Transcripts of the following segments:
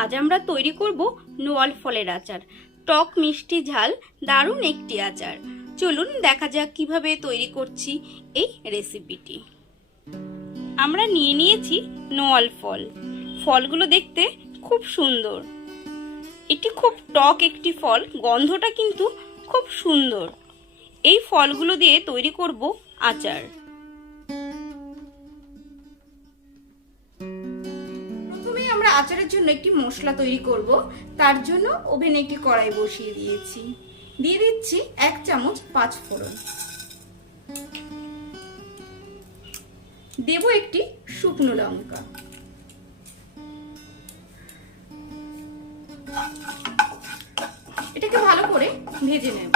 আজ আমরা তৈরি করব নোয়াল ফলের আচার। টক মিষ্টি ঝাল, দারুণ একটি আচার। চলুন দেখা যাক কীভাবে তৈরি করছি এই রেসিপিটি। আমরা নিয়ে নিয়েছি নোয়াল ফল। ফলগুলো দেখতে খুব সুন্দর। এটি খুব টক একটি ফল, গন্ধটা কিন্তু খুব সুন্দর। এই ফলগুলো দিয়ে তৈরি করব আচার। আচারের জন্য একটি মশলা তৈরি করব। তার জন্য ওভেনে একটি কড়াই বসিয়ে দিয়েছি। দিয়ে দিচ্ছি এক চামচ পাঁচ ফোড়ন। দেব একটি শুকনো লঙ্কা। এটাকে ভালো করে ভেজে নেব।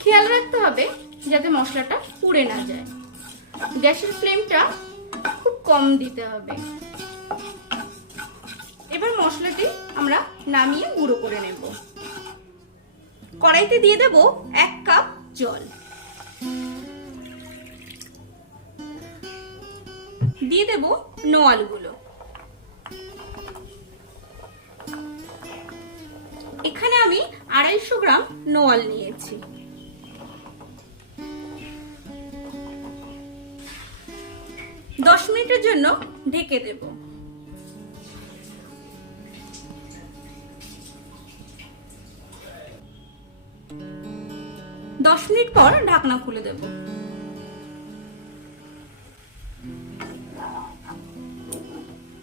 খেয়াল রাখতে হবে যাতে মশলাটা পুড়ে না যায়। গ্যাসের ফ্লেমটা খুব কম দিতে হবে। এবার মশলাটি আমরা নামিয়ে গুঁড়ো করে নেব। কড়াইতে দিয়ে দেব এক কাপ জল। দিয়ে দেব নোয়ালগুলো। এখানে আমি আড়াইশো গ্রাম নোয়াল নিয়েছি। দশ মিনিটের জন্য ঢেকে দেব। দশ মিনিট পর ঢাকনা খুলে দেব।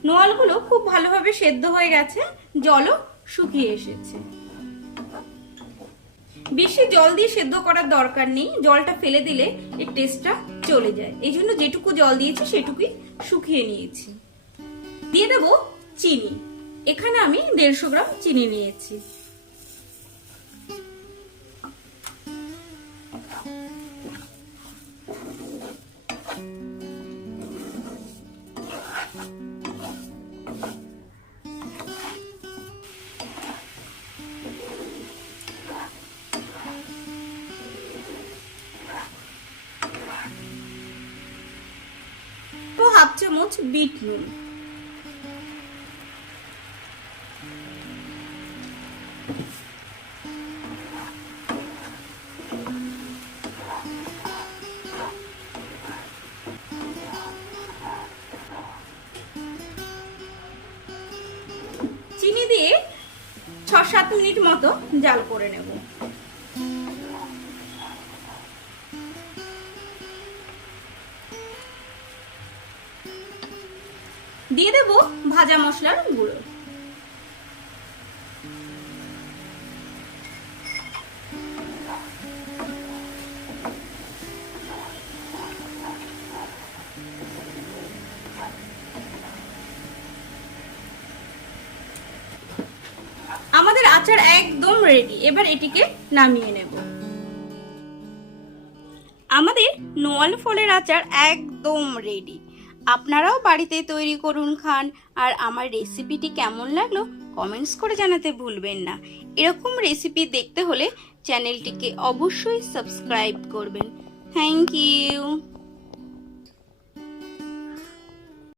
নোয়ালগুলো খুব ভালোভাবে সেদ্ধ হয়ে গেছে, জলও শুকিয়ে এসেছে। বেশি জল দিয়ে সেদ্ধ করার দরকার নেই, জলটা ফেলে দিলে এর টেস্টটা চলে যায়। এই জন্য যেটুকু জল দিয়েছি সেটুকুই শুকিয়ে নিয়েছি। দিয়ে দেব চিনি। এখানে আমি দেড়শো গ্রাম চিনি নিয়েছি। চামচ বিট নুন। চিনি দিয়ে ছ সাত মিনিট মতো জাল করে নেব। দিয়ে দেব ভাজা মশলার গুঁড়ো। আমাদের আচার একদম রেডি এবার এটিকে নামিয়ে নেব। আমাদের নোয়াল ফলের আচার একদম রেডি আপনারাও বাড়িতে তৈরি করুন খান। আর আমার রেসিপিটি কেমন লাগল কমেন্টস করে জানাতে ভুলবেন না। এরকম রেসিপি দেখতে হলে চ্যানেলটিকে অবশ্যই সাবস্ক্রাইব করবেন। Thank you